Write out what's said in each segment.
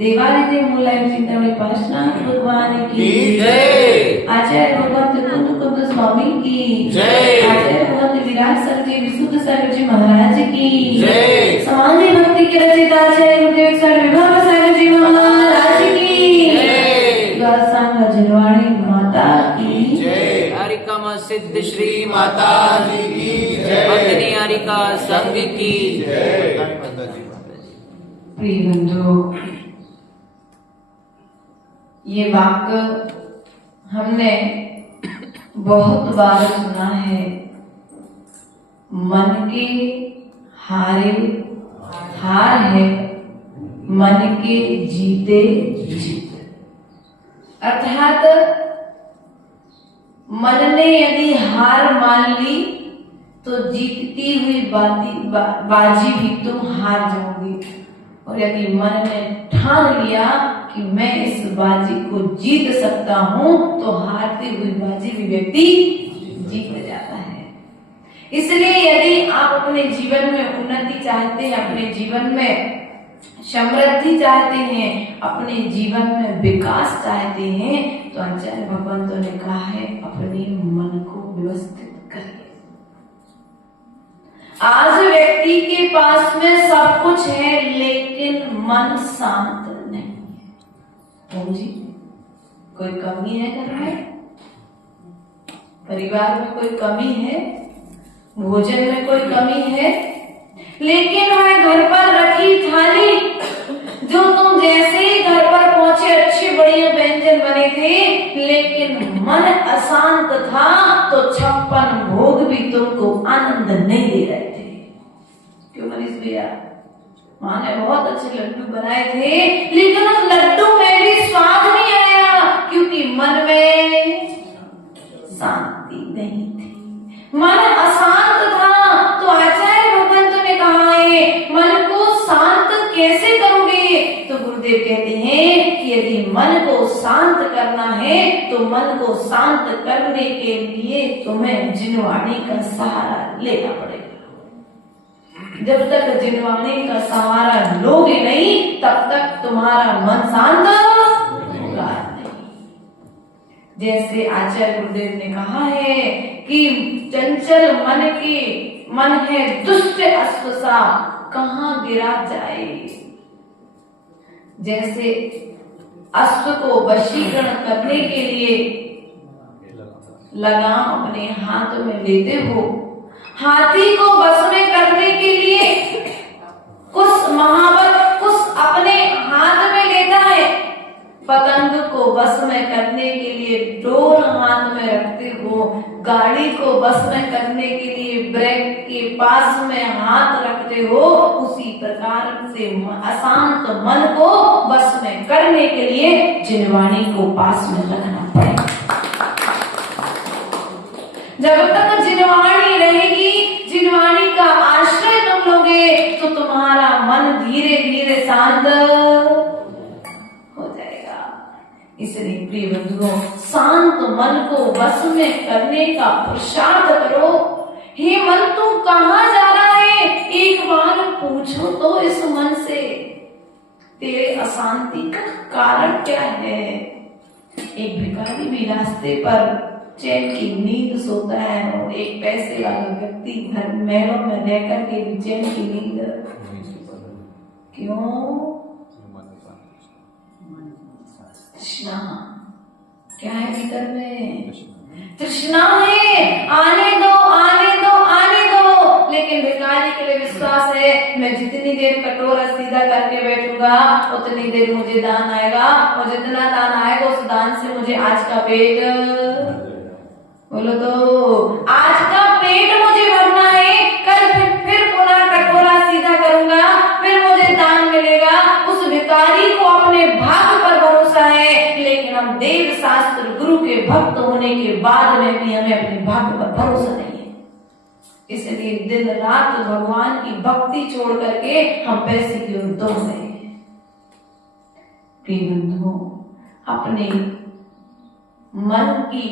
देवादिदेव मूलाय चिंतामणि पार्श्वनाथ भगवान की जय। आचार्य भगवंत कुंद स्वामी की जय। आचार्य भगवंत विराट सर जी विशुद्ध सागर जी महाराज की जय। समाधि भक्ति के रचयिता आचार्य गुरुदेव सर विभाग सागर जी महाराज की जय। गौसांग जनवाणी माता की जय। हरिकम सिद्ध श्री माता जी की जय। पत्नी हरिका संघ की जय। प्रिय बंधु, ये वाक्य हमने बहुत बार सुना है। मन के हारे हार है, मन के जीते जीत। अर्थात मन ने यदि हार मान ली तो जीतती हुई बाजी भी तुम हार जाओगे, और यदि मन ने ठान लिया कि मैं इस बाजी को जीत सकता हूं तो हारती हुई बाजी भी व्यक्ति जीत जाता है। इसलिए यदि आप अपने जीवन में उन्नति चाहते हैं, अपने जीवन में समृद्धि चाहते हैं, अपने जीवन में विकास चाहते हैं, तो आचार्य भगवंतों ने कहा है अपने मन को व्यवस्थित करिए। आज व्यक्ति के पास में सब कुछ है लेकिन मन शांत नहीं है। जी, कोई कमी है घर में, परिवार में कोई कमी है, भोजन में कोई कमी है, लेकिन वह घर पर रखी थाली जो तुम जैसे ही घर पर पहुंचे अच्छे बढ़िया व्यंजन बने थे, लेकिन मन अशांत था तो 56 भोग भी तुमको आनंद नहीं दे रहे थे। क्यों मनीष भैया? माँ ने बहुत अच्छे लड्डू बनाए थे लेकिन उस लड्डू में भी स्वाद नहीं आया, क्योंकि मन में शांति नहीं थी, मन अशांत था। तो आचार्य भगवंत ने कहा है मन को शांत कैसे करोगे? तो गुरुदेव कहते हैं कि यदि मन को शांत करना है तो मन को शांत करने के लिए तुम्हें जिनवाणी का सहारा लेना पड़ेगा। जब तक जिनवाणी का सहारा लोगे नहीं तब तक तुम्हारा मन शांत होगा नहीं। जैसे आचार्य गुरुदेव ने कहा है कि चंचल मन है दुष्ट अश्व सा, कहाँ गिरा जाए। जैसे अश्व को वशीकरण करने के लिए लगाम अपने हाथ में लेते हो, हाथी को वश में करने के लिए कुछ महावत कुछ अपने हाथ में लेता है, पतंग को वश में करने के लिए डोर हाथ में रखते हो, गाड़ी को वश में करने के लिए ब्रेक के पास में हाथ रखते हो। उसी प्रकार से अशांत मन को वश में करने के लिए जिनवाणी को पास में रखना पड़ेगा। जब तक जिनवाणी रहेगी, जिनवाणी का आश्रय तुम लोगे तो तुम्हारा मन धीरे धीरे शांत हो जाएगा। इसलिए प्रिय बंधुओं, शांत मन को वश में करने का पुरुषार्थ करो। हे मन तू कहाँ जा रहा है, एक बार पूछो तो इस मन से, तेरे अशांति का कारण क्या है। एक भिखारी भी रास्ते पर चैन की नींद सोता है और एक पैसे वाला व्यक्ति घर महलों में रहकर के भी चैन की नींद क्यों? तृष्णा क्या है भीतर में? तृष्णा है, आने दो आने दो आने दो। लेकिन भिखारी के लिए विश्वास है, मैं जितनी देर कटोरा सीधा करके बैठूंगा उतनी देर मुझे दान आएगा, और जितना दान आएगा उस दान से मुझे आज का पेट, बोलो तो आज का पेट मुझे भरना है। कल फिर पुनः कटोरा सीधा करूंगा, फिर मुझे दान मिलेगा। उस भिखारी को अपने भाग्य पर भरोसा है, लेकिन हम देव शास्त्र गुरु के भक्त होने के बाद में भी हमें अपने भाग्य पर भरोसा नहीं है। इसलिए दिन रात भगवान की भक्ति छोड़ करके हम पैसे की ओर दौड़ रहे हैं। प्रिय बंधुओं, अपने मन की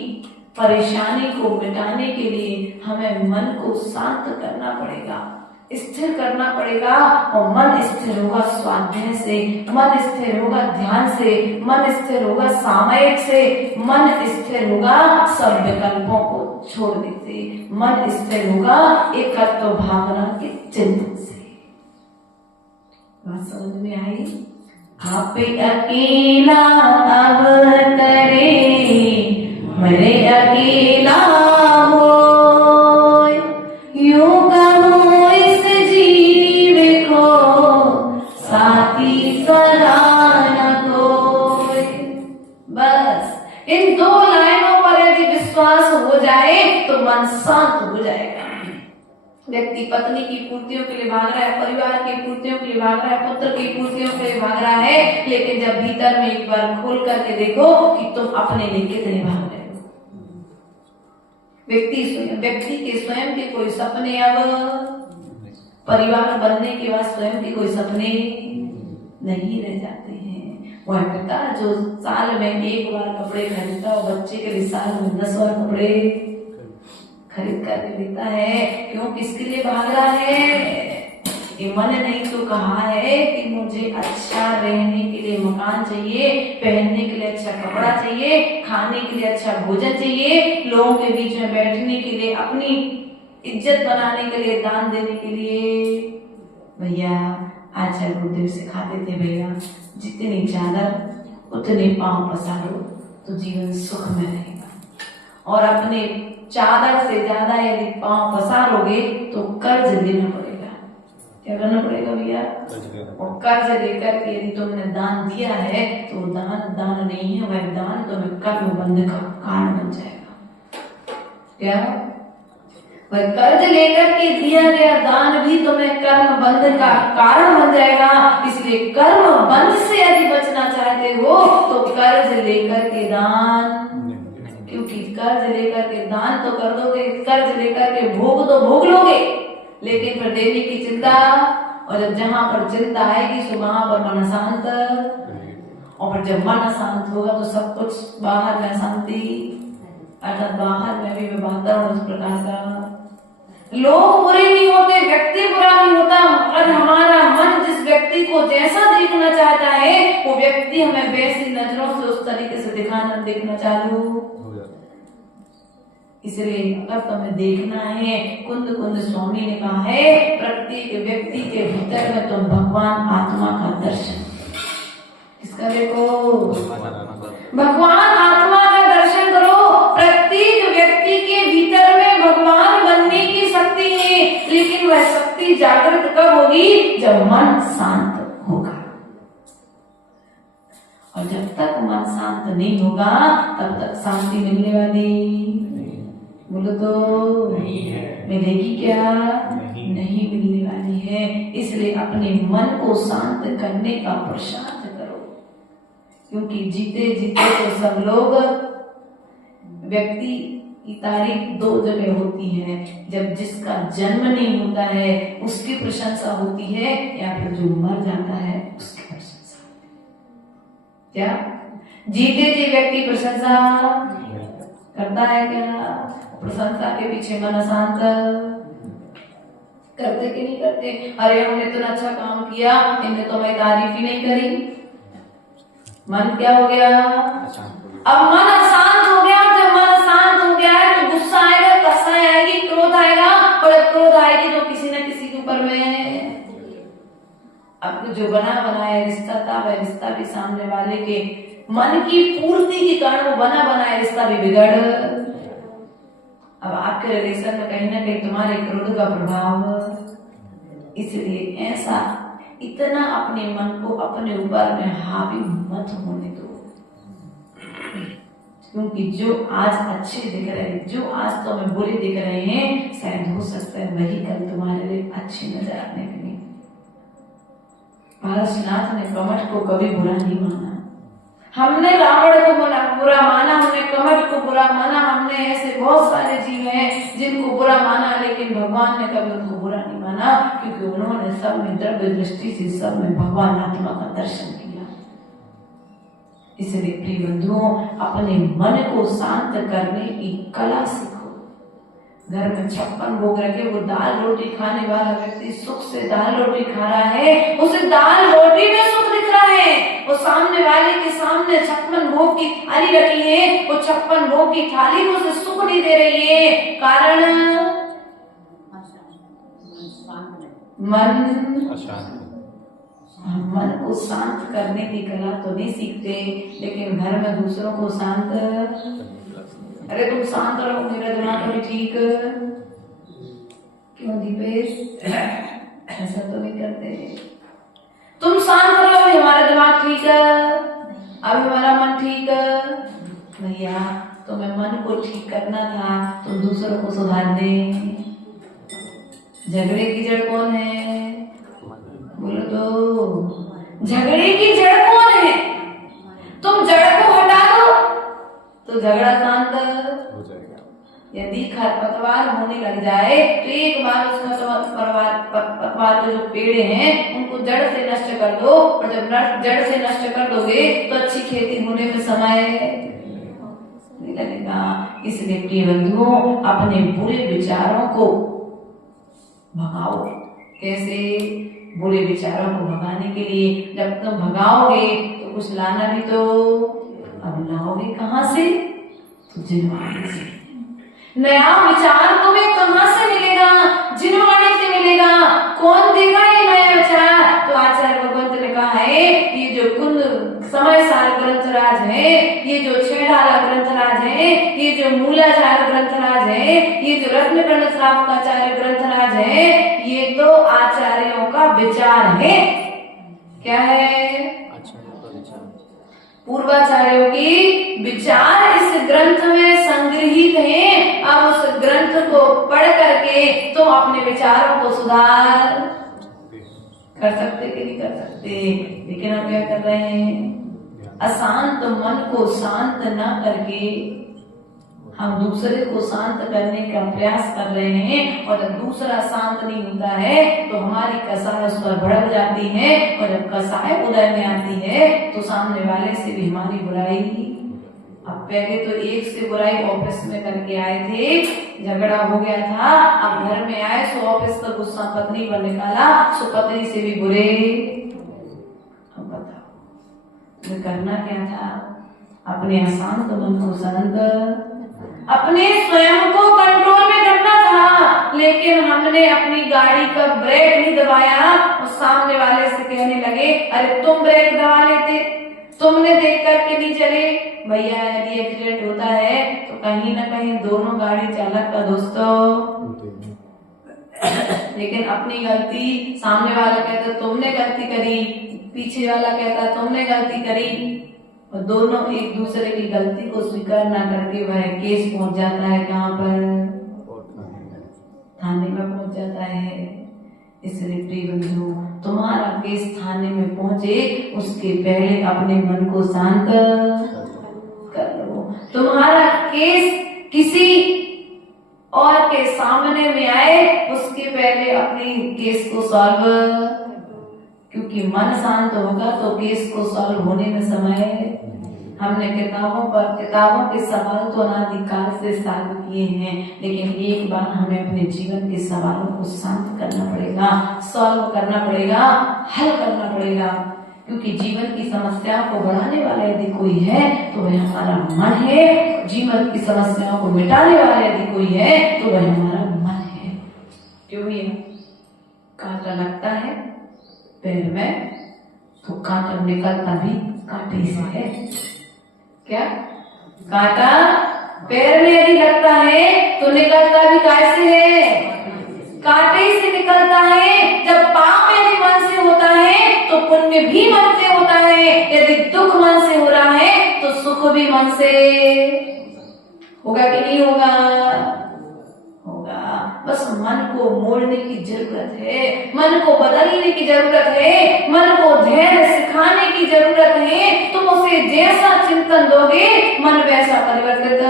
परेशानी को मिटाने के लिए हमें मन को शांत करना पड़ेगा, स्थिर करना पड़ेगा। और मन स्थिर होगा स्वाध्याय से, मन स्थिर होगा ध्यान से, मन स्थिर होगा सामयिक से, मन स्थिर होगा सब विकल्पों को छोड़ने से, मन स्थिर होगा एकत्व भावना के चिंतन से। बात समझ में आई? आप अकेला अवतरे मेरे अकेला हो, यूं कहो इस जीव को साथी सदा न कोई। बस इन दो लाइनों पर यदि विश्वास हो जाए तो मन शांत हो जाएगा। व्यक्ति पत्नी की पूर्तियों के लिए भाग रहा है, परिवार की पूर्तियों के लिए भाग रहा है, पुत्र की पूर्तियों के लिए भाग रहा है, लेकिन जब भीतर में एक बार खोल करके देखो कि तुम अपने लिए कितने भाग रहे हो। व्यक्ति के स्वयं के कोई सपने, अब परिवार बनने के बाद स्वयं के कोई सपने नहीं रह जाते हैं। वह पिता जो साल में एक बार कपड़े खरीदता और बच्चे के लिए साल में 10 बार कपड़े खरीद कर देता है, क्यों? किसके लिए भाग रहा है? ये मन नहीं तो कहा है कि मुझे अच्छा रहने के लिए मकान चाहिए, पहनने के लिए अच्छा कपड़ा चाहिए, खाने के लिए अच्छा भोजन चाहिए, लोगों के बीच में बैठने के लिए, अपनी इज्जत बनाने के लिए, दान देने के लिए। भैया आचार्य गुरुदेव सिखाते थे, भैया जितनी चादर उतने पांव पसारो तो जीवन सुख में रहेगा, और अपने चादर से ज्यादा यदि पांव पसारोगे तो कर्ज लेना पड़ेगा। क्या करना पड़ेगा भैया? और कर्ज लेकर के यदि तुमने दान दिया है तो दान नहीं है, वह दान तुम्हें कर्म बंध का कारण बन जाएगा। क्या? वह कर्ज लेकर के दिया गया दान भी तुम्हें कर्म बंध का कारण बन जाएगा। इसलिए कर्म बंध से यदि बचना चाहते हो तो कर्ज लेकर के दान, क्योंकि कर्ज लेकर के दान तो कर दोगे, कर्ज लेकर के भोग तो भोग लोगे, लेकिन फिर देने की चिंता, और जब जहां पर चिंता आएगी तो वहां पर मन शांत। और फिर जब मन अशांत होगा तो सब कुछ बाहर में शांति, अर्थात बाहर में भी वातावरण उस प्रकार का। लोग बुरे नहीं होते, व्यक्ति बुरा नहीं होता, और हमारा मन जिस व्यक्ति को जैसा देखना चाहता है वो व्यक्ति हमें वैसी नजरों से उस तरीके से देखना चालू। इसलिए अगर तुम्हें देखना है, कुंद कुंद स्वामी ने कहा है, प्रत्येक व्यक्ति के भीतर में तुम भगवान आत्मा का दर्शन, किसका देखो, भगवान आत्मा का दर्शन करो। प्रत्येक व्यक्ति के भीतर में भगवान बनने की शक्ति है, लेकिन वह शक्ति जागृत कब होगी, जब मन शांत होगा। और जब तक मन शांत नहीं होगा तब तक शांति मिलने वाली, बोलो तो नहीं है। मिलेगी क्या, नहीं मिलने वाली है। इसलिए अपने मन को शांत करने का पुरुषार्थ करो, क्योंकि जीते जीते तो सब लोग, व्यक्ति की तारीफ दो जगह होती है, जब जिसका जन्म नहीं होता है उसकी प्रशंसा होती है, या फिर जो मर जाता है उसकी प्रशंसा होती है। क्या जीते जी व्यक्ति प्रशंसा करता है क्या? प्रशंसा के पीछे मन अशांत करते कि नहीं करते? अरे हमने तो अच्छा काम किया, इनने तो हमारी तारीफ ही नहीं करी। मन क्या हो गया? अब मन अशांत हो गया। जब मन अशांत हो गया है तो गुस्सा आएगा, कसाई आएगी, क्रोध आएगा, और जब क्रोध आएगी तो किसी न किसी के ऊपर में, अब जो बना बनाया रिश्ता था वह रिश्ता भी सामने वाले के मन की पूर्ति के कारण वो बना बनाया रिश्ता भी बिगड़। अब आपके रिलेशन में कहीं ना कहीं तुम्हारे क्रोध का प्रभाव। इसलिए ऐसा इतना अपने मन को अपने ऊपर में हावी मत होने दो, क्योंकि जो आज अच्छे दिख रहे हैं, जो आज तो हमें बुरे दिख रहे हैं, शायद हो सकता है वही कल तुम्हारे लिए अच्छे नजर आने के लिए। पारसनाथ ने कमठ को कभी बुरा नहीं माना। हमने रावण को बुरा माना, हमने कमठ को बुरा माना, हमने ऐसे बहुत सारे जीव हैं जिनको बुरा माना, लेकिन भगवान ने कभी उनको बुरा नहीं माना, क्योंकि उन्होंने सब में द्रव्य दृष्टि से सब में भगवान आत्मा का दर्शन किया। इसलिए प्रिय बंधुओं, अपने मन को शांत करने की कला सीखो। घर में 56 भोग रखे, वो दाल रोटी खाने वाला व्यक्ति सुख से दाल रोटी खा रहा है, उसे दाल रोटी में सुख दिख रहा है। वो सामने वाले के सामने 56 भोग की थाली रखी है, वो 56 भोग की थाली में उसे सुख नहीं दे रही है। कारण मन को शांत करने की कला तो नहीं सीखते, लेकिन घर में दूसरों को शांत, अरे तुम शांत रहो, मेरा दिमाग अभी ठीक, क्यों दीपेश ऐसा तो नहीं करते, तुम शांत रहो, हमारा दिमाग ठीक है, अभी हमारा मन ठीक है। भैया तुम्हें मन को ठीक करना था, तुम दूसरों को सुधार दे। झगड़े की जड़ कौन है? बोलो तो, झगड़े की जड़ कौन है? तुम जड़ को हटा दो तो झगड़ा शांत हो जाएगा। यदि खरपतवार होने लग जाए तो एक बार उसका पतवार के जो पेड़ हैं उनको जड़ से नष्ट कर दो, और जब जड़ से नष्ट कर दोगे तो अच्छी खेती होने में समय नहीं लगेगा। इसलिए प्रिय बंधुओं, अपने बुरे विचारों को भगाओ। कैसे? बुरे विचारों को भगाने के लिए जब तुम भगाओगे तो कुछ लाना भी तो, अब लाओगे कहां से? तो जिनवाणी से। नया विचार तुम्हें कहां से मिलेगा? जिनवाणी से मिलेगा। कौन देगा ये नया विचार? तो आचार्य भगवंत ने कहा है, ये जो कुंद समय सार ग्रंथराज है, ये जो छेड़ाला ग्रंथराज है, ये जो मूलाधार ग्रंथराज है, ये जो रत्न कर्ण श्रावकाचार्य ग्रंथराज है, ये तो आचार्यों का विचार है। क्या है? पूर्वाचार्यों की विचार इस ग्रंथ में संग्रहित हैं। अब उस ग्रंथ को पढ़ करके तुम अपने विचारों को सुधार कर सकते कि नहीं कर सकते? लेकिन हम क्या कर रहे हैं? अशांत मन को शांत न करके हम दूसरे को शांत करने का प्रयास कर रहे हैं और जब दूसरा शांत नहीं होता है तो हमारी कसाय उस पर भड़क जाती है और जब कसाय उदय में आती है तो सामने वाले से भी हमारी बुराई। अब पहले तो एक से बुराई ऑफिस में करके आए थे, झगड़ा हो गया था, अब घर में आए सो ऑफिस का गुस्सा पत्नी पर निकाला, सो पत्नी से भी बुरे। अब बताओ मैं करना क्या था? अपने अशांत मन को शांत, अपने स्वयं को कंट्रोल में करना था, लेकिन हमने अपनी गाड़ी का ब्रेक नहीं दबाया और सामने वाले से कहने लगे अरे तुम ब्रेक दबा लेते, तुमने देख करके नहीं चले। भैया यदि एक्सीडेंट होता है तो कहीं ना कहीं दोनों गाड़ी चालक का दोस्तों, लेकिन अपनी गलती सामने वाला कहता तुमने गलती करी, पीछे वाला कहता तुमने गलती करी और दोनों एक दूसरे की गलती को स्वीकार ना करके वह केस पहुंच जाता है कहाँ पर? थाने में पहुंच जाता है। इसलिए प्रिय बंधु तुम्हारा केस थाने में पहुंचे उसके पहले अपने मन को शांत कर लो। तुम्हारा केस किसी और के सामने में आए उसके पहले अपने केस को सॉल्व, क्योंकि मन शांत होगा तो केस को सॉल्व होने में समय। हमने किताबों के सवाल तो अनादिकाल से सॉल्व किए हैं, लेकिन एक बार हमें अपने जीवन के सवालों को शांत करना पड़ेगा, सॉल्व करना पड़ेगा, हल करना पड़ेगा, क्योंकि जीवन की समस्याओं को बढ़ाने वाला यदि कोई है तो वह हमारा मन है, जीवन की समस्याओं को मिटाने वाला यदि कोई है तो वह हमारा मन है। क्यों भैया? कांटा लगता है पैर में तो कांटा निकलता भी कांटे से है। क्या? कांटा पैर में यदि लगता है तो निकलता भी कैसे है? कांटे से निकलता है। जब पाप यदि मन से होता है तो पुण्य भी मन से होता है, यदि दुख मन से हो रहा है तो सुख भी मन से होगा कि नहीं होगा? होगा। बस मन को मोड़ने की जरूरत है, मन को बदलने की जरूरत है, मन को धैर्य सिखाने की जरूरत है। तुम उसे जैसा चिंतन दोगे मन वैसा परिवर्तित।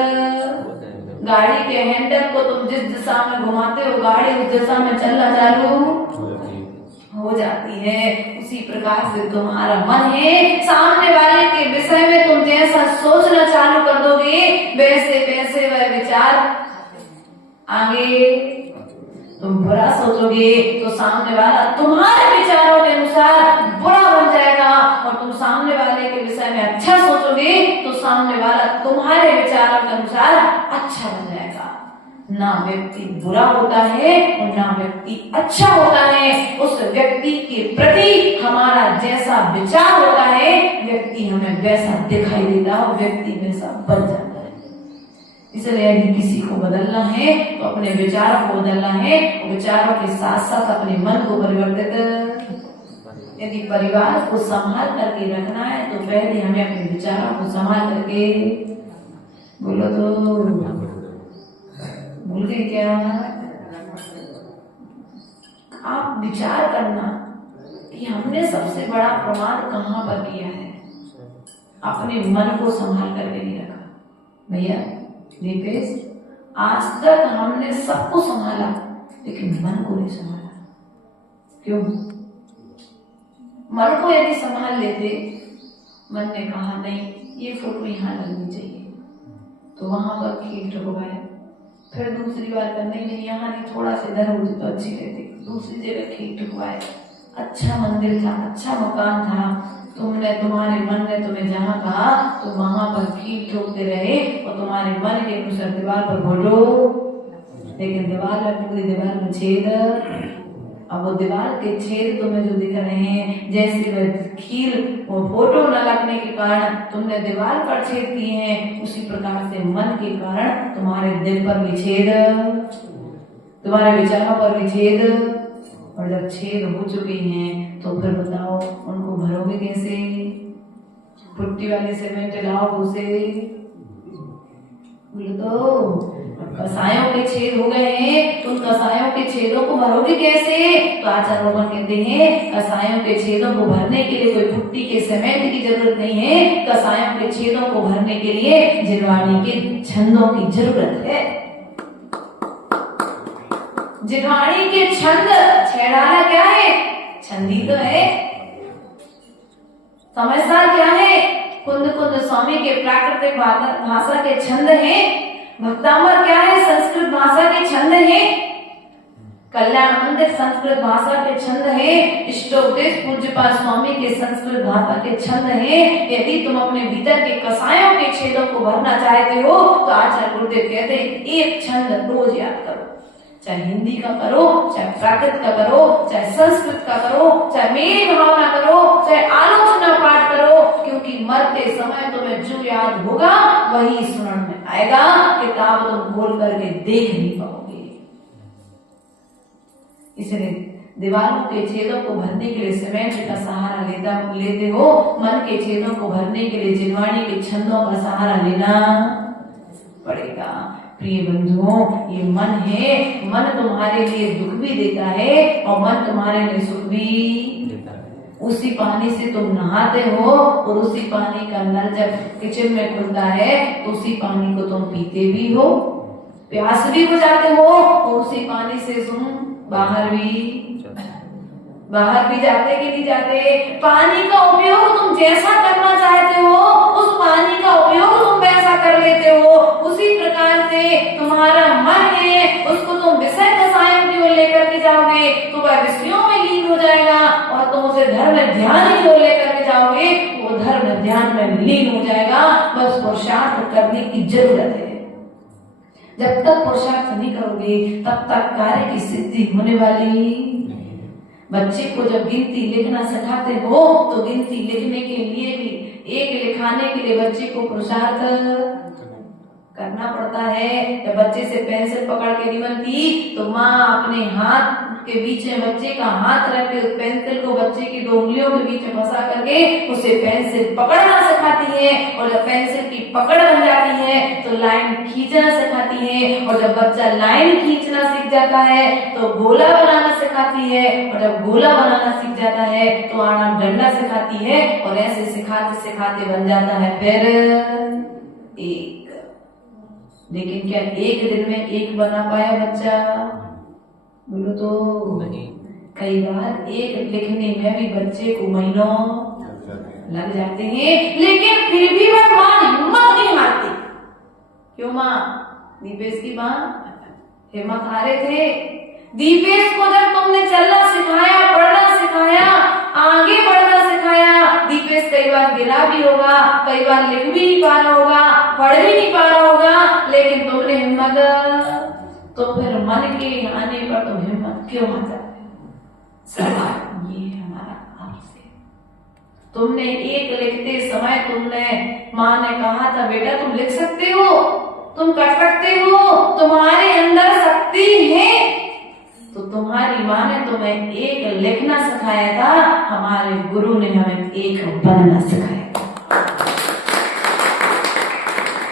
गाड़ी के हैंडल को तुम जिस दिशा में घुमाते हो गाड़ी उस दिशा में चलना चालू हो जाती है। उसी प्रकार से तुम्हारा मन है, सामने वाले के विषय में तुम जैसा सोचना चालू कर दोगे वैसे वैसे वह विचार आगे। तुम बुरा सोचोगे तो सामने वाला तुम्हारे विचारों के अनुसार बुरा बन जाएगा, और तुम सामने वाले के विषय में अच्छा सोचोगे तो सामने वाला तुम्हारे विचारों के अनुसार अच्छा बन जाएगा। ना व्यक्ति बुरा होता है और ना व्यक्ति अच्छा होता है, उस व्यक्ति के प्रति हमारा जैसा विचार होता है व्यक्ति हमें वैसा दिखाई देता है और व्यक्ति वैसा बन जाता है। इसलिए यदि किसी को बदलना है तो अपने विचारों को बदलना है, विचारों के साथ साथ अपने मन को परिवर्तित। यदि परिवार को संभाल करके रखना है तो पहले हमें अपने विचारों को संभाल करके, बोलो तो भूल गए क्या? आप विचार करना कि हमने सबसे बड़ा प्रमाद कहाँ पर किया है? अपने मन को संभाल करके नहीं रखा। भैया दीपेश, आज तक हमने सबको संभाला लेकिन मन को नहीं संभाला। क्यों? मन को यदि संभाल लेते, मन ने कहा नहीं ये फोटो यहाँ लगनी चाहिए तो वहां पर खींच रुकवाए, फिर दूसरी बार करने नहीं यहाँ नहीं थोड़ा सा इधर होती तो अच्छी रहती, दूसरी जगह खींच रुकवाए। अच्छा मंदिर था, अच्छा मकान था, तुमने तुम्हारे मन ने तुम्हें जहाँ कहा तो वहां पर खींच ठोकते रहे और तुम्हारे मन के अनुसार दीवार पर फोटो, लेकिन दीवार में पूरी दीवार में छेद। अब वो दीवार के छेद तुम्हें जो दिख रहे हैं जैसे वह खीर वो फोटो न लगने के कारण तुमने दीवार पर छेद किए हैं, उसी प्रकार से मन के कारण तुम्हारे दिल पर भी छेद, तुम्हारे विचारों पर भी छेद। और जब छेद हो चुके हैं तो फिर बताओ उनको भरोगे कैसे? पुट्टी वाली सीमेंट लाओ उसे, बोले तो कसायों के छेद हो गए हैं तो उन कसायों के छेदों को भरोगे कैसे? तो आचार्य भगवान कहते हैं कसायों के छेदों को भरने के लिए कोई पुट्टी के सीमेंट की जरूरत नहीं है, कसायों के छेदों को भरने के लिए जिरवानी के छंदों की जरूरत है। जिघाड़ी के छंद छेड़ाना क्या है? छंदी तो है। समझदार क्या है? कुंद कुंद स्वामी के प्राकृतिक भाषा के छंद हैं। भक्तांबर क्या है? संस्कृत भाषा के छंद हैं। कल्याण मंदिर संस्कृत भाषा के छंद है। इष्टोपदेश पूज्यपाद स्वामी के संस्कृत भाषा के छंद है। यदि तुम अपने भीतर के कसायों के छेदों को भरना चाहते हो तो आचार्य गुरुदेव कहते हैं एक छंद रोज याद करो। चाहे हिंदी का करो, चाहे प्राकृत का करो, चाहे संस्कृत का करो, चाहे मेरी भावना करो, चाहे आलोचना पाठ करो, क्योंकि मरते समय तुम्हें जो याद होगा वही स्मरण में आएगा। किताब तुम खोल करके देख नहीं पाओगे। इसलिए दीवारों के छेदों को भरने के लिए सीमेंट का सहारा लेते हो, मन के छेदों को भरने के लिए जिनवाणी के छंदों का सहारा लेना पड़ेगा। प्रिय बंधुओं, ये मन है, मन तुम्हारे लिए दुख भी देता है और मन तुम्हारे लिए सुख भी देता है। उसी पानी से तुम नहाते हो और उसी पानी का नल जब किचन में खुलता है तो उसी पानी को तुम पीते भी हो, प्यास भी बुझाते हो और उसी पानी से तुम बाहर भी जाते कि नहीं जाते। पानी का उपयोग तुम जैसा करना चाहते हो उस पानी का उपयोग तुम वैसा कर लेते हो। उसी प्रकार से तुम्हारा मन है, उसको तुम विषय कसायों की ओर लेकर के जाओगे तो वह विषयों में लीन हो जाएगा और तुम उसे धर्म ध्यान की ओर लेकर के जाओगे वो धर्म ध्यान में लीन हो जाएगा। बस पुरुषार्थ करने की जरूरत है। जब तक पुरुषार्थ नहीं करोगे तब तक कार्य की सिद्धि होने वाली। बच्चे को जब गिनती लिखना सिखाते हो तो गिनती लिखने के लिए भी एक लिखाने के लिए बच्चे को पुरुषार्थ करना पड़ता है। जब बच्चे से पेंसिल पकड़ के नहीं बनती तो माँ अपने हाथ के बीच में बच्चे का हाथ रख के उस पेंसिल को बच्चे की 2 उंगलियों के बीच में फंसा करके उसे पेंसिल पकड़ना सिखाती है। और जब पेंसिल की पकड़ बन जाती है तो लाइन खींचना सिखाती है। और जब बच्चा लाइन खींचना सीख जाता है तो गोला बनाना सिखाती है। और जब गोला बनाना सीख जाता है तो आना डंडा सिखाती है। और ऐसे सिखाते सिखाते बन जाता है फिर एक। लेकिन क्या एक दिन में एक बना पाया बच्चा? बोलो तो नहीं। कई बार एक लिखने में भी बच्चे को महीनों लग जाते हैं, लेकिन फिर भी वह माँ हिम्मत नहीं हारती। क्यों माँ? दीपेश की माँ हिम्मत हारे थे। दीपेश को जब तुमने चलना सिखाया, पढ़ना सिखाया, आगे बढ़ना सिखाया, दीपेश कई बार गिरा भी होगा, कई बार लिख भी नहीं पा रहा होगा, पढ़ भी नहीं पा रहा होगा, लेकिन तुमने हिम्मत। तो फिर मन के आने पर तुम हिम्मत क्यों आ जाते? सवाल ये है हमारा आपसे। तुमने एक लिखते समय तुमने माँ ने कहा था बेटा तुम लिख सकते हो, तुम कर सकते हो, तुम्हारे अंदर शक्ति है। तो तुम्हारी माँ ने तुम्हें एक लिखना सिखाया था, हमारे गुरु ने हमें एक बनना सिखाया था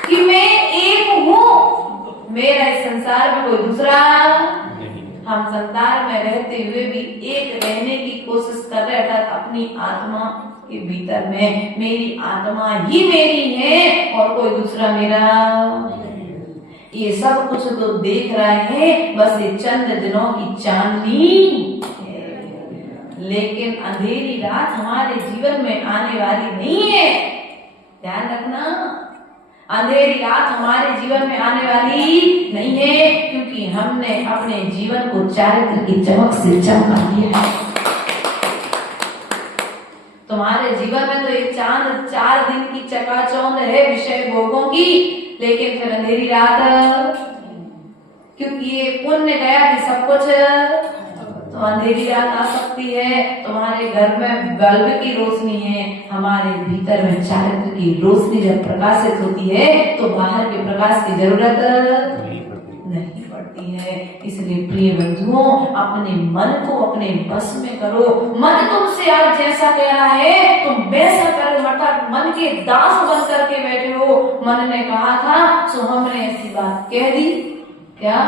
कि मैं एक हूँ, मेरा इस संसार में कोई दूसरा नहीं। हम संसार में रहते हुए भी एक रहने की कोशिश कर रहे थे अपनी आत्मा के भीतर में। मेरी आत्मा ही मेरी है और कोई दूसरा मेरा। ये सब कुछ तो देख रहे हैं, बस ये चंद दिनों की चांदनी है, लेकिन अंधेरी रात हमारे जीवन में आने वाली नहीं है। ध्यान रखना, अंधेरी रात हमारे जीवन में आने वाली नहीं है, क्योंकि हमने अपने जीवन को चारित्र की चमक से चमका दिया है। तुम्हारे जीवन में तो ये चांद 4 दिन की चकाचौंध है विषय भोगों की, लेकिन फिर अंधेरी रात, क्योंकि ये पुण्य गया कि सब कुछ, तो अंधेरी रात आ सकती है। तुम्हारे घर में बल्ब की रोशनी है, हमारे भीतर में चारित्र की रोशनी जब प्रकाशित होती है तो बाहर के प्रकाश की जरूरत नहीं पड़ती है। इसलिए प्रिय बंधुओं, अपने मन को अपने बस में करो। मन तुमसे आज जैसा कह रहा है तुम वैसा करो, मतलब मन के दास बन करके बैठे हो। मन ने कहा था सो हमने ऐसी बात कह दी। क्या?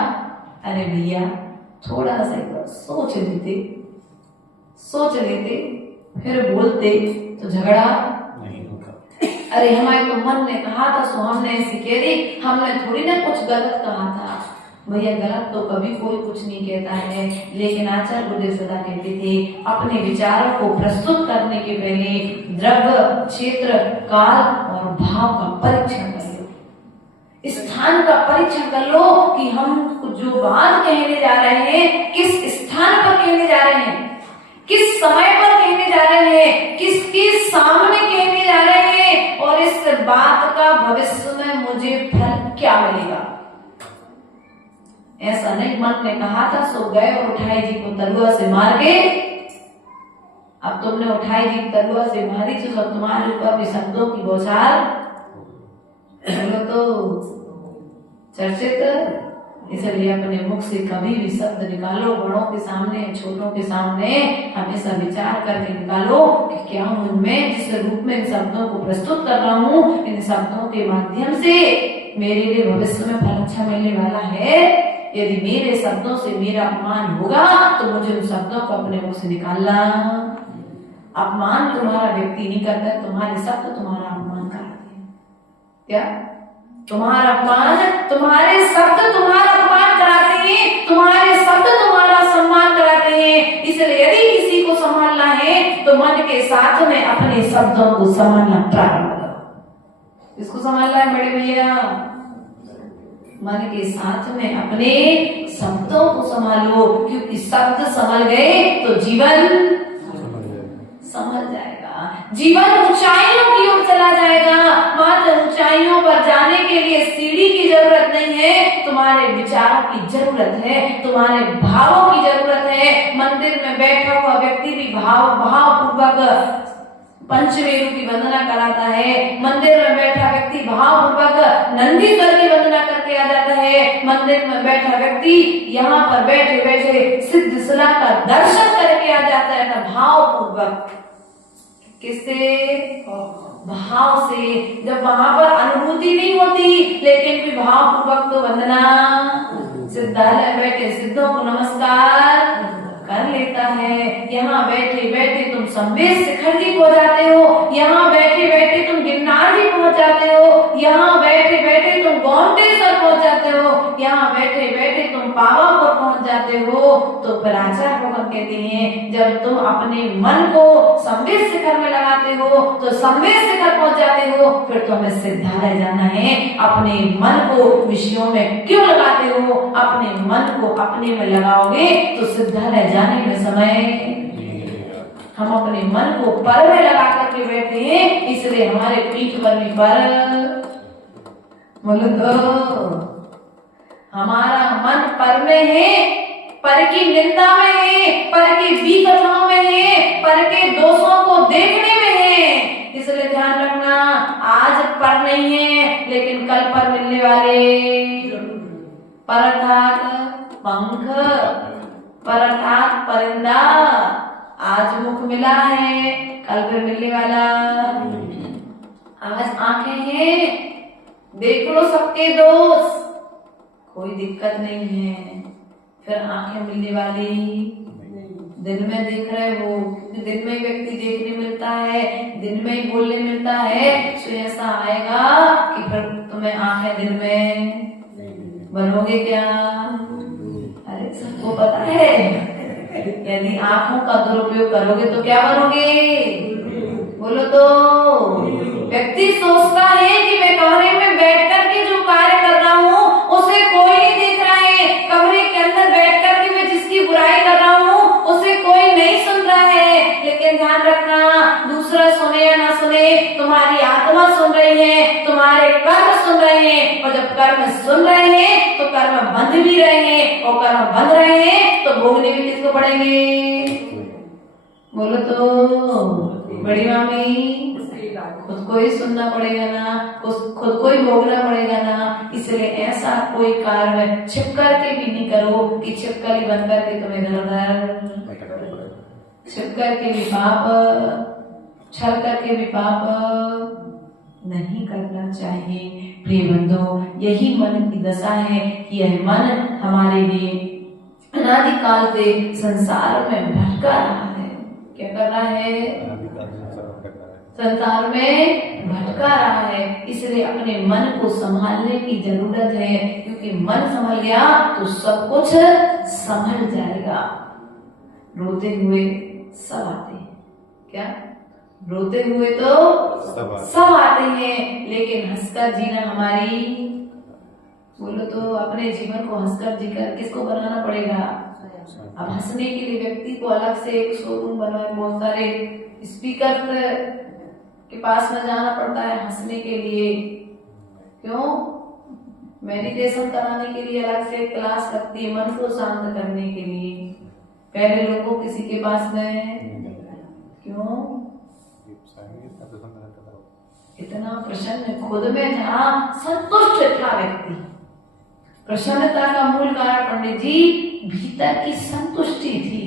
अरे भैया थोड़ा सा सोच लेते फिर बोलते तो झगड़ा नहीं होगा। अरे हमारे तो मन ने कहा था सो हमने ऐसी कह दी, हमने थोड़ी ना कुछ गलत कहा था। भैया गलत तो कभी कोई कुछ नहीं कहता है, लेकिन आचार्य गुरुदेव सदा कहते थे अपने विचारों को प्रस्तुत करने के पहले द्रव्य, क्षेत्र, काल और भाव का परीक्षण कर लो, स्थान का परीक्षण कर लो कि हम जो बात कहने जा रहे हैं किस स्थान पर कहने जा रहे हैं, किस समय पर कहने जा रहे हैं, किसके सामने कहने जा रहे हैं, और इस बात का भविष्य में मुझे फल क्या मिलेगा। ऐसा नहीं मन ने कहा था सो गए और उठाई जी को तलुआ से मार के, अब तुमने उठाई जी तलुआ से मारी तो तुम्हारे ऊपर भी शब्दों की बौछार तो चर्चित। इसलिए अपने मुख से कभी भी शब्द निकालो, बड़ों के सामने छोटों के सामने हमेशा विचार करके निकालो कि क्या मुझमें जिस रूप में इन शब्दों को प्रस्तुत कर रहा हूँ, इन शब्दों के माध्यम से मेरे लिए भविष्य में फल अच्छा मिलने वाला है। यदि मेरे शब्दों से मेरा अपमान होगा तो मुझे उन शब्दों को अपने मुख से निकालना। अपमान तुम्हारा व्यक्ति नहीं करता, तुम्हारे शब्द तुम्हारा अपमान कराते हैं। क्या तुम्हारा अपमान, तुम्हारे शब्द तुम्हारा अपमान कराते हैं, तुम्हारे शब्द तुम्हारा सम्मान कराते हैं। इसलिए यदि किसी को संभालना है तो मन के साथ में अपने शब्दों को संभालना प्रारंभ करो। इसको संभालना है बड़े भैया, मन के साथ में अपने शब्दों को संभालो, क्योंकि शब्द संभल गए तो जीवन संभल जाएगा, जीवन ऊंचाइयों की ओर चला जाएगा। मात्र ऊंचाइयों पर जाने के लिए सीढ़ी की जरूरत नहीं है, तुम्हारे विचारों की जरूरत है, तुम्हारे भावों की जरूरत है। मंदिर में बैठा हुआ व्यक्ति भी भावपूर्वक पंचमेरु की वंदना कराता है, मंदिर में बैठा व्यक्ति भावपूर्वक नंदीश्वर की वंदना करके आ जाता है, मंदिर में बैठा व्यक्ति यहाँ पर बैठे बैठे सिद्धशिला का दर्शन करके आ जाता है ना भावपूर्वक। किससे? भाव से। जब वहां पर अनुभूति नहीं होती लेकिन भी भावपूर्वक तो वंदना, सिद्धालय बैठे सिद्धों को नमस्कार कर लेता है। यहाँ बैठे बैठे तुम संवेद शिखर जी पहुंच जाते हो, यहाँ बैठे बैठे तुम गिरनार जी पहुंच जाते हो, यहाँ बैठे बैठे तुम गौंडेश्वर पहुंच जाते हो, यहाँ बैठे बैठे तुम पावापुर पहुंच जाते हो। तो फिर आचार्य भगवान कहते हैं जब तुम अपने मन को संवेद शिखर में लगाते हो तो संवेद शिखर पहुंच जाते हो, फिर तो हमें सिद्धालय जाना है। अपने मन को विषयों में क्यों लगाते हो? अपने मन को अपने में लगाओगे तो सिद्धालय जाने में समय। हम अपने मन को पर में लगा करके बैठे हैं, इसलिए हमारे पीठ पर भी पर। बोलो तो हमारा मन पर में है, पर की निंदा में है, पर की विकथाओं में है, पर के दोषों को देखने में है। इसलिए ध्यान रखना, आज पर नहीं है लेकिन कल पर मिलने वाले पर अर्थात पंख, पर अर्थात परिंदा। आज मुख मिला है, कल फिर मिलने वाला। आज आंखें हैं, देख लो सबके दोष, कोई दिक्कत नहीं है, फिर आंखें मिलने वाली। दिन में देख रहे हो, क्योंकि दिन में व्यक्ति देखने मिलता है, दिन में ही बोलने मिलता है, तो ऐसा आएगा कि फिर तुम्हें आंखें दिन में बनोगे क्या? अरे सबको पता है, यदि आंखों का दुरुपयोग करोगे तो क्या बनोगे? बोलो तो। व्यक्ति सोचता है कि मैं कमरे में बैठ करके जो कार्य कर रहा हूँ उसे कोई नहीं देख रहा है, कमरे के अंदर बैठ करके मैं जिसकी बुराई कर रहा हूँ उसे कोई नहीं सुन रहा है। लेकिन ध्यान रखना, दूसरा सुने या ना सुने, तुम्हारी आत्मा सुन रही है, तुम्हारे कर्म सुन रहे हैं, और जब कर्म सुन रहे हैं तो कर्म बंध भी रहे हैं, और कर्म बंध रहे हैं तो भोगने भी किसको पड़ेंगे? बोलो तो बड़ी मामी, खुद को ही सुनना पड़ेगा ना, खुद को ही भोगना पड़ेगा ना। इसलिए ऐसा कोई कार्य छिप करके भी नहीं करो कि छिपकली बन करके तुम्हें इधर उधर, छिप करके भी पाप, छल करके भी पाप नहीं करना चाहिए। प्रिय बंधो, यही मन की दशा है कि यह मन हमारे लिए अनादिकाल से संसार में भटका रहा है। क्या कर रहा है? संसार में भटका रहा है। इसलिए अपने मन को संभालने की जरूरत है, क्योंकि मन संभल गया तो सब कुछ संभल जाएगा। रोते हुए सब आते हैं, क्या रोते हुए तो सब आते हैं, लेकिन हंसकर जीना हमारी, बोलो तो अपने जीवन को हंसकर जीकर किसको बनाना पड़ेगा। अब हंसने के लिए व्यक्ति को अलग से एक शोरूम बनवाए, बहुत सारे स्पीकर के पास में जाना पड़ता है हंसने के लिए। क्यों? मेडिटेशन कराने के लिए अलग से क्लास लगती है, मन को शांत करने के लिए। पहले लोगों किसी के पास में क्यों? इतना प्रसन्न खुद में था, संतुष्ट था व्यक्ति। प्रसन्नता का मूल कारण पंडित जी भीतर की संतुष्टि थी।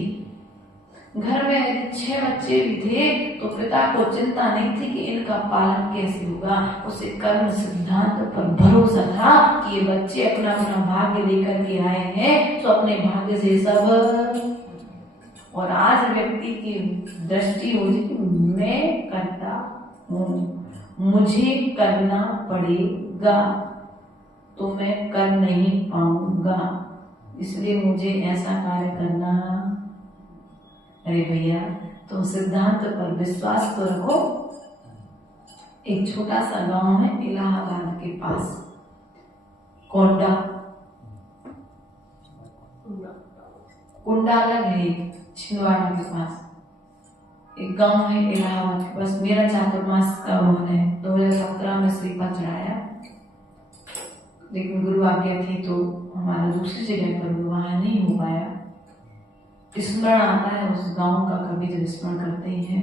घर में 6 बच्चे भी थे तो पिता को चिंता नहीं थी कि इनका पालन कैसे होगा। उसे कर्म सिद्धांत पर भरोसा था कि ये बच्चे अपना अपना भाग्य लेकर के आए हैं, तो अपने भाग्य से सब। और आज व्यक्ति की दृष्टि हो कि मैं करता हूँ, मुझे करना पड़ेगा तो मैं कर नहीं पाऊंगा, इसलिए मुझे ऐसा कार्य करना। अरे भैया, तुम सिद्धांत पर विश्वास तो रखो। एक छोटा सा गांव है इलाहाबाद के पास, कोंडा कुंडा अलग है, छिंदवाड़ा के पास एक गांव है इलाहाबाद के पास। मेरा चातुर्मास का मन है, 2017 में श्रीफल चढ़ाया, लेकिन गुरु आज्ञा थी तो हमारा दूसरी जगह पर वहां नहीं हो पाया। स्मरण आता है उस गांव का, कभी जब स्मरण करते हैं।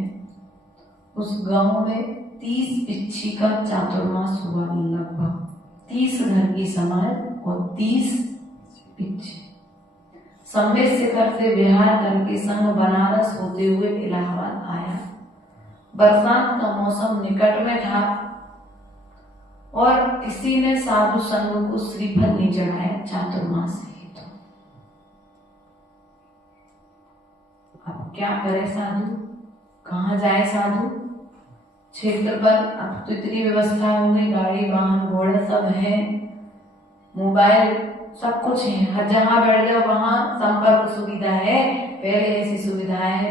उस गांव में 30 पिच्छी का चातुर्मास हुआ, लगभग 30 घर की समाज और 30 पिच्छी। संवेद शिखर से विहार करके संग बनारस होते हुए इलाहाबाद आया। बरसात का मौसम निकट में था और किसी ने साधु संघ को श्रीफल नहीं चढ़ाया चातुर्मास है तो। अब क्या करे साधु, कहाँ जाए साधु? क्षेत्र पर अब तो इतनी व्यवस्था हो गई, गाड़ी वाहन घोड़े सब है, मोबाइल सब कुछ है, हर जहाँ बैठ जाओ वहाँ संपर्क सुविधा है। पहले ऐसी सुविधाएं,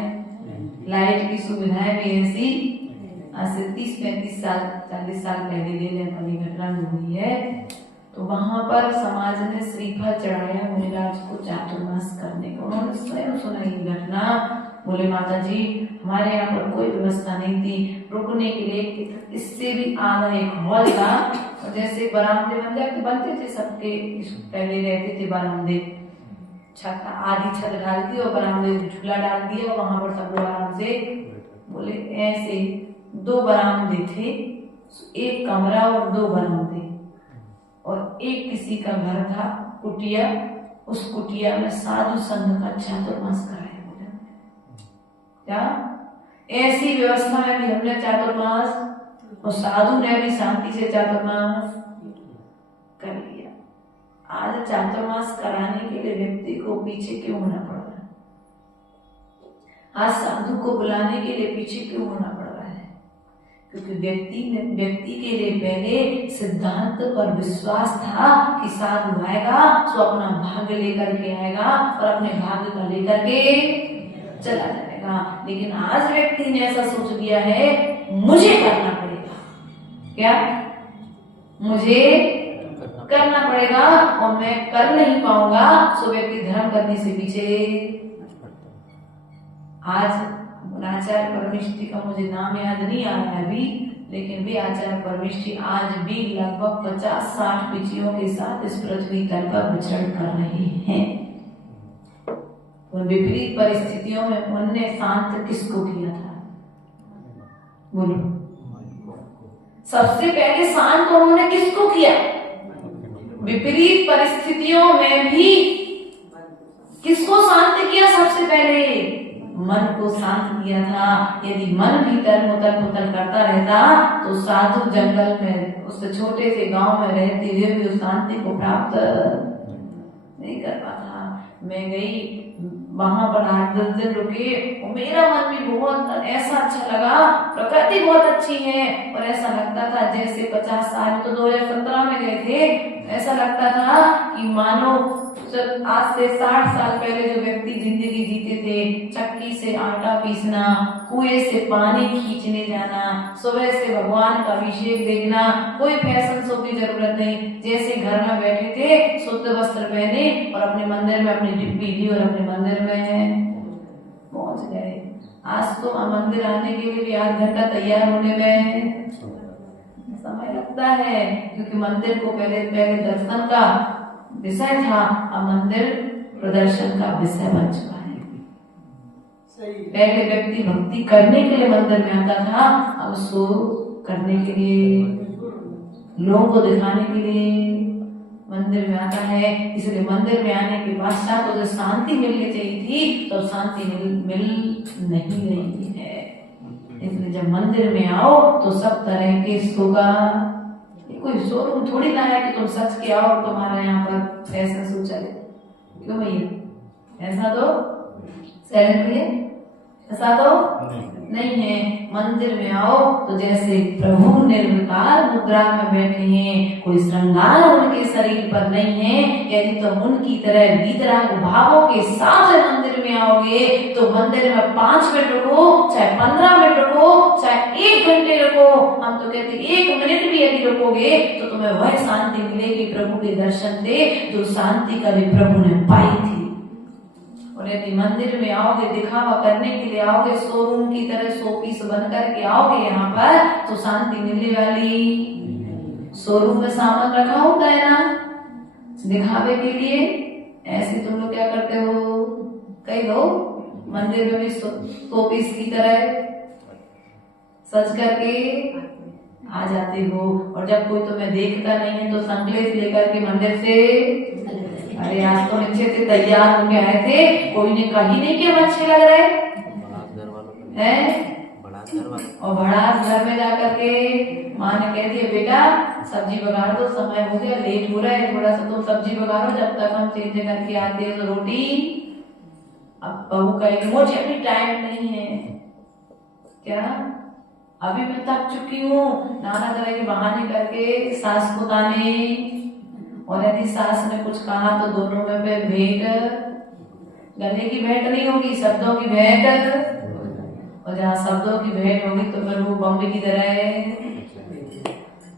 लाइट की सुविधाएं भी ऐसी आज से 30-35 साल 40 साल पहले ले लें वाली घटना हुई है। तो वहां पर समाज ने श्रीफल चढ़ाया मुनिराज को चातुर्मास करने का। उन्होंने स्वयं सुना ये घटना। बोले माता जी, हमारे यहाँ पर कोई व्यवस्था नहीं थी रुकने के लिए, इससे भी आधा एक हॉल था, और जैसे बरामदे बनते थे सबके, पहले रहते थे बरामदे, छत आधी छत डाल दी और बरामदे झूला डाल दिया, वहां पर सब लोग आराम से। बोले ऐसे 2 बरामदे थे, एक कमरा और 2 बरामदे, और एक किसी का घर था कुटिया, उस कुटिया में साधु संघ का चातुर्मास कराया। क्या ऐसी व्यवस्था है भी हमने चातुर्मास, और साधु ने भी शांति से चातुर्मास कर लिया। आज चातुर्मास कराने के लिए व्यक्ति को पीछे क्यों होना पड़ रहा है? आज साधु को बुलाने के लिए पीछे क्यों होना पड़ रहा है? क्योंकि व्यक्ति के लिए पहले सिद्धांत पर विश्वास था कि साधु आएगा तो अपना भाग्य लेकर के आएगा और अपने भाग्य का लेकर के चला जाएगा। लेकिन आज व्यक्ति ने ऐसा सोच लिया है, मुझे करना पड़ेगा। क्या? मुझे करना पड़ेगा और मैं कर नहीं पाऊंगा, सो व्यक्ति धर्म करने से पीछे। आज आचार्य परमेष्ठी का मुझे नाम याद नहीं आ रहा है अभी, लेकिन वे आचार्य परमेष्ठी आज भी लगभग 50-60 पिछियों के साथ इस पृथ्वी तल पर विचरण कर रहे हैं। तो विपरीत परिस्थितियों में उनने शांत किसको किया था? बोलो, सबसे पहले शांत उन्होंने किसको किया? विपरीत परिस्थितियों में भी किसको शांत किया? सबसे पहले मन को शांत किया था। यदि मन भीतर मुतल मुतल करता रहता तो साधु जंगल में उस छोटे से गांव में रहते हुए भी उस शांति को प्राप्त नहीं कर पाता। मैं गई वहां पर 8-10 दिन रुके और मेरा मन भी बहुत ऐसा अच्छा लगा, प्रकृति बहुत अच्छी है और ऐसा लगता था जैसे 50 साल, तो 2017 में गए थे, ऐसा लगता था कि मानो आज से 60 साल पहले जो व्यक्ति जिंदगी जीते थे, चक्की से आटा पीसना, कुएं से पानी खींचने जाना, सुबह से भगवान का अभिषेक देखना, कोई फैशन शो की जरूरत नहीं, जैसे घर में बैठे थे, शुद्ध वस्त्र पहने और अपने मंदिर में अपनी डिब्बी ली और अपने मंदिर में पहुंच गए। आज तो मंदिर आने के लिए भी आध घंटा तैयार होने में समय लगता है, क्योंकि मंदिर को पहले दर्शन का विषय था, अब मंदिर प्रदर्शन का विषय बन चुका है। पहले व्यक्ति भक्ति करने के लिए मंदिर में आता था, अब सो करने के लिए, लोगों को दिखाने के लिए मंदिर में आता है। इसलिए मंदिर में आने के पश्चात तो जो शांति मिलनी चाहिए थी, तो शांति मिल नहीं रही है। इसलिए जब मंदिर में आओ तो सब तरह के होगा, कोई शोरूम थोड़ी ना है कि तुम सच के आओ और तुम्हारा यहाँ पर ऐसा शो चले। क्यों भैया, ऐसा तो ऐसा तो नहीं है। मंदिर में आओ तो जैसे प्रभु निर्विकार मुद्रा में बैठे हैं, कोई श्रृंगार उनके शरीर पर नहीं है, यदि तुम उनकी तरह वितराग भावों के साथ मंदिर में आओगे तो मंदिर में 5 मिनट रुको, चाहे 15 मिनट रुको, चाहे 1 घंटे रुको, हम तो कहते 1 मिनट भी यदि रुकोगे तो तुम्हें वह शांति मिलेगी प्रभु के दर्शन से, जो शांति कभी प्रभु ने पाई थी। और यदि मंदिर में आओगे, दिखावा करने के लिए आओगे, शोरूम की तरह शोपीस बन करके आओगे यहाँ पर, तो शांति मिलने वाली। शोरूम में सामान रखा होता है ना दिखावे के लिए, ऐसे तुम लोग क्या करते हो, कई लोग मंदिर में भी शोपीस की तरह सज करके आ जाते हो, और जब कोई तुम्हें देखता नहीं है तो संकलेश लेकर के मंदिर से, अरे आज तो नीचे से तैयार होके आए थे, कोई ने कही नहीं कि हम अच्छे लग रहे हैं, और भड़ास घर में जाकर के माँ ने कह दिया बेटा सब्जी बघार दो, समय हो गया, लेट हो रहा है, थोड़ा सा तुम सब्जी बघारो, जब तक हम चेंज करके आते हैं तो रोटी। अब बहू कहेगी मुझे अभी टाइम नहीं है, क्या अभी मैं थक चुकी हूँ, नाना तरह के बहाने करके सास को ताने, और यदि सास ने कुछ कहा तो दोनों में पे भेंट, गले की भेंट नहीं होगी, शब्दों की भेंट, और जहाँ शब्दों की भेंट होगी तो फिर वो बम की तरह है।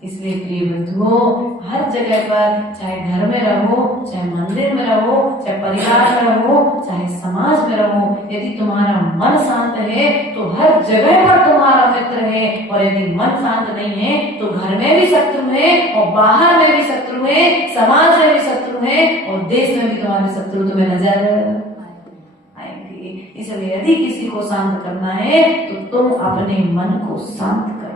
इसलिए प्रिय बंधुओं, हर जगह पर, चाहे घर में रहो, चाहे मंदिर में रहो, चाहे परिवार में रहो, चाहे समाज में रहो, यदि तुम्हारा मन शांत है तो हर जगह पर तुम्हारा मित्र है, और यदि मन शांत नहीं है तो घर में भी शत्रु है, और बाहर में भी शत्रु है, समाज में भी शत्रु है, और देश में भी तुम्हारे शत्रु तुम्हें नजर आएंगे। इसलिए यदि किसी को शांत करना है तो तुम अपने मन को शांत करो,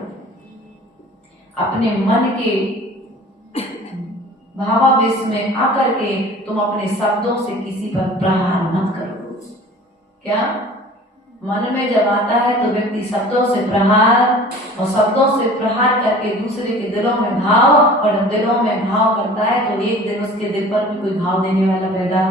अपने मन के भावावेश में आकर के तुम अपने शब्दों से किसी पर प्रहार मत करो। क्या मन में जब आता है तो व्यक्ति शब्दों से प्रहार, और शब्दों से प्रहार करके दूसरे के दिलों में घाव, और दिलों में घाव करता है तो एक दिन उसके दिल पर भी कोई घाव देने वाला पैदा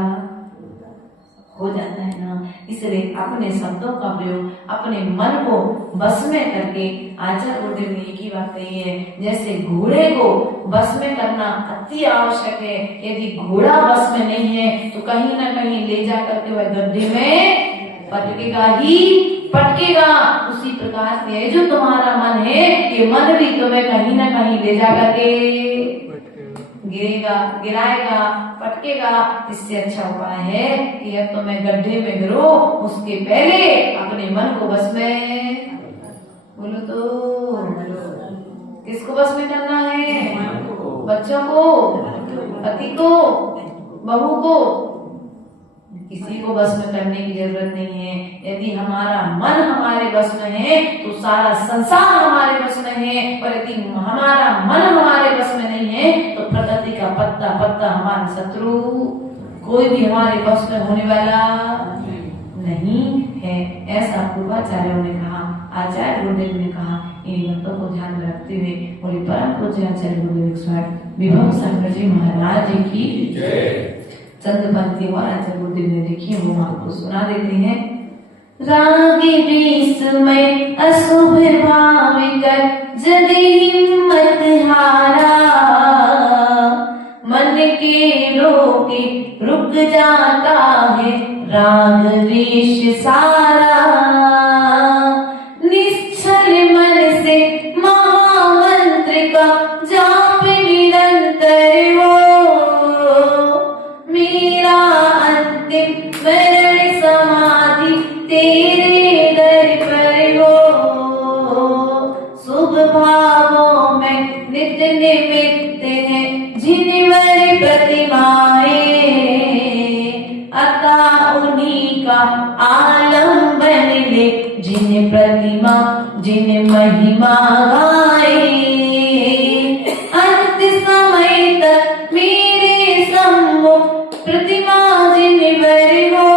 हो जाता है ना। इसलिए अपने शब्दों का प्रयोग, अपने मन को बस में करके, आचार्य गुरुदेव ने एक ही बात कही है, जैसे घोड़े को बस में करना अति आवश्यक है, यदि घोड़ा बस में नहीं है तो कहीं ना कहीं ले जा करके वह गड्ढे में पटकेगा ही पटकेगा। उसी प्रकार से जो तुम्हारा मन है, ये मन भी तुम्हें कहीं ना कहीं ले जा करके गिरेगा, गिराएगा, पटकेगा। इससे अच्छा उपाय है कि अब तुम्हें गड्ढे में गिरो, उसके पहले अपने मन को बस में, बोलो तो किसको बस में करना है, बच्चों को, पति को, बहू को, किसी को बस में करने की जरूरत नहीं है। यदि हमारा मन हमारे बस में है तो सारा संसार हमारे बस में है, और यदि हमारा मन हमारे बस में नहीं है तो प्रकृति का पत्ता पत्ता हमारा शत्रु, कोई भी हमारे बस में होने वाला नहीं है। ऐसा पूर्वाचार्यों ने कहा, आचार्य गुरुदेव ने कहा। इन बातों को ध्यान में रखते हुए बोले परम पूज्य आचार्य गुरुदेव विभव शंकर जी महाराज की जय। चंद पंक्ति और आचार्य गुरुदेव ने लिखी, वो आपको सुना देते हैं। रागी विस्मय अशुभ भाविकर जदि हिम्मत हारा, मन के रोके रुक जाता है राग वेश सारा। निश्चल मन से महामंत्र का जाप निरंतर हो, मेरा अंतिम मरण समाधि तेरे दर पर हो। शुभ भावों में नित्य निमित्त है जिनवर प्रतिमाएं, अतः उन्हीं का आलम्बन ले जिन प्रतिमा जिन महिमा गाए। अंत समय तक मेरे सम्मुख प्रतिमा जिनवर हो,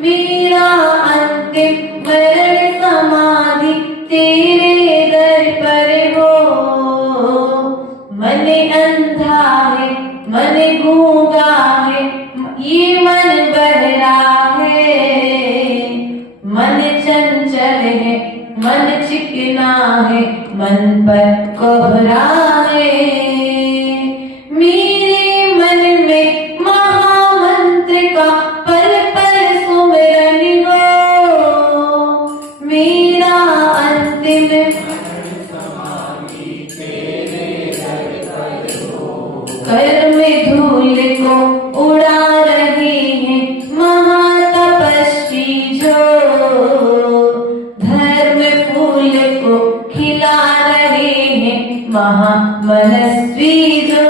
मेरा अंतिम मरण समाधि तेरे दर पर हो। मन अंधा है मन गूंगा है ये मन बहरा है, मन चंचल है मन चिकना है मन पर कोहरा है। मेरे मन में महामंत्र का पल पल सुमिरन हो, मेरा अंतिम कर्म धूल को उड़ा रहे हैं महातपस्वी जो, धर्म फूल को खिला रहे हैं महामनस्वी जो।